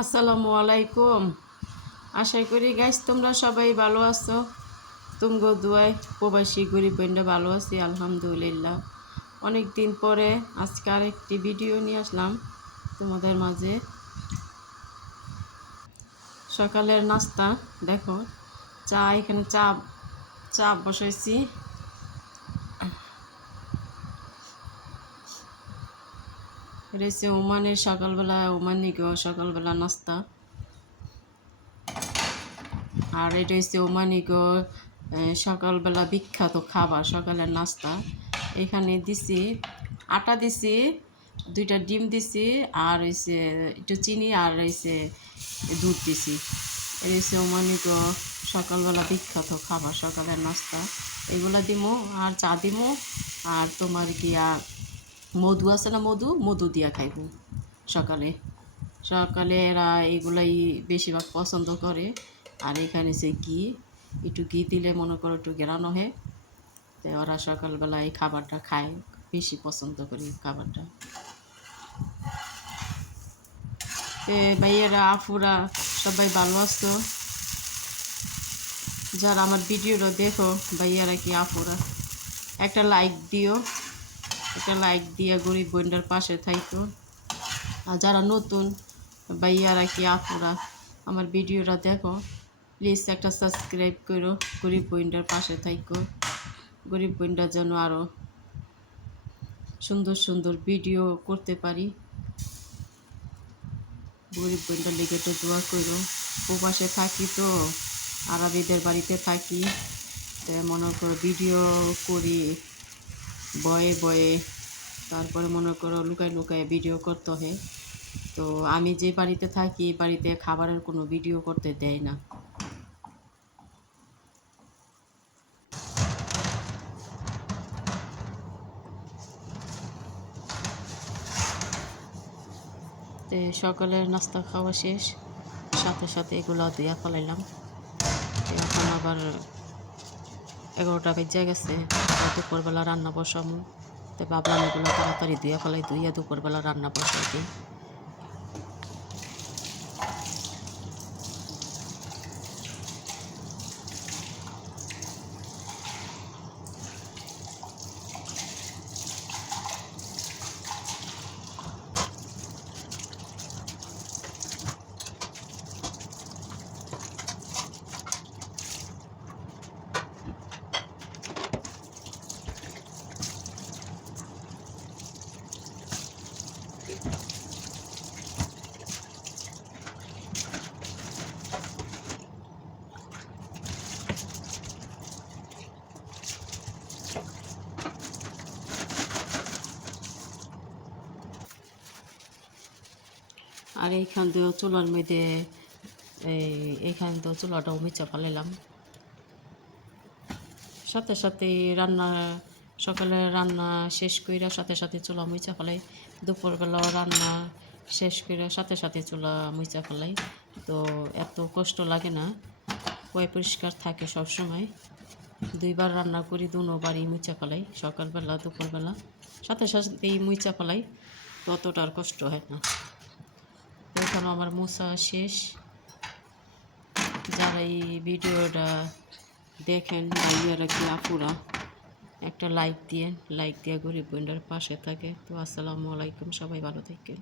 আসসালামু আলাইকুম। আশা করি গাইস তোমরা সবাই ভালো আছো। তুমগো দুয়াই প্রবাসী গরিব বন্ধু ভালো আছি, আলহামদুলিল্লাহ। অনেক দিন পরে আজকে আরেকটি ভিডিও নিয়ে আসলাম তোমাদের মাঝে। সকালের নাস্তা, দেখো, চা, এখানে চা চা বসাইছি। রয়েছে ওমানের সকালবেলা, ওমানি গো সকালবেলা নাস্তা। আর এটা হচ্ছে ওমানি গো সকালবেলা বিখ্যাত খাবার, সকালের নাস্তা। এখানে দিছি আটা দিছি, দুইটা ডিম দিছি, আর হয়েছে একটু চিনি আর হয়েছে দুধ দিছি। এটা হচ্ছে ওমানি সকালবেলা বিখ্যাত খাবার, সকালের নাস্তা। এগুলা দিমো, আর চা দিমো, আর তোমার গিয়া মধু আছে না মধু? মধু দিয়া খাইব। সকালে। সকালে এরা এগুলাই বেশিরভাগ পছন্দ করে। আর এখানে সে ঘি। একটু ঘি দিলে মনে করো একটু গেরানো হয়। তো ওরা সকালবেলা এই খাবারটা খায়। বেশি পছন্দ করি খাবারটা। ভাইয়েরা আফুরা সবাই ভালো আসতো যারা আমার ভিডিওটা দেখো, ভাইয়ারা কি আফুরা একটা লাইক দিও। একটা লাইক দিয়ে গরিব বোনটার পাশে থাইতো আর যারা নতুন ভাইয়ারা কি আপুরা, আমার ভিডিওটা দেখো। প্লিজ একটা সাবস্ক্রাইব করো, গরিব বোনটার পাশে থাইকো। গরিব বোনটার যেন আরও সুন্দর সুন্দর ভিডিও করতে পারি। গরিব বোনটার লেগে তো দোয়া করো। প্রবাসে থাকি তো, আরবিদের বাড়িতে থাকি। মনে করো ভিডিও করি। বয়ে বয়ে তারপরে মনে করো লুকায় লুকায় ভিডিও করতে হয়। তো আমি যে বাড়িতে থাকি বাড়িতে খাবারের কোনো ভিডিও করতে দেয় না। সকালের নাস্তা খাওয়া শেষ। সাথে সাথে এগুলো দিয়া ফেলাইলাম। এখন আবার এগারোটা বেজে গেছে দুপুরবেলা রান্না বসামো। তো ভাবলাম এগুলো তাড়াতাড়ি ধুয়ে ফেলাই ধুয়ে দুপুরবেলা রান্না বসাই দিই। আর এইখান দিয়েও চুলার মধ্যে এই, এইখান দিয়েও চুলাটাও মিচা ফেলাইলাম। সাথে সাথে রান্না, সকালে রান্না শেষ কইরা সাথে সাথে চুলা মুইচা ফেলাই, দুপুরবেলা রান্না শেষ করে সাথে সাথে চুলা মুইচা ফেলাই। তো এত কষ্ট লাগে না পয় পরিষ্কার থাকে সব সময়। দুইবার রান্না করি, দুনো বাড়ি মুচা ফেলাই, সকালবেলা, দুপুরবেলা। সাথে সাথে এই মুইচা ফেলাই, ততটা আর কষ্ট হয় না। এখন আমার মোছা শেষ। যারা এই ভিডিওটা দেখেন ভাইয়ারা কি আপুরা, একটা লাইক দিয়ে লাইক দিয়ে গরিব বোনটার পাশে থাকে। তো আসসালামু আলাইকুম, সবাই ভালো থাকেন।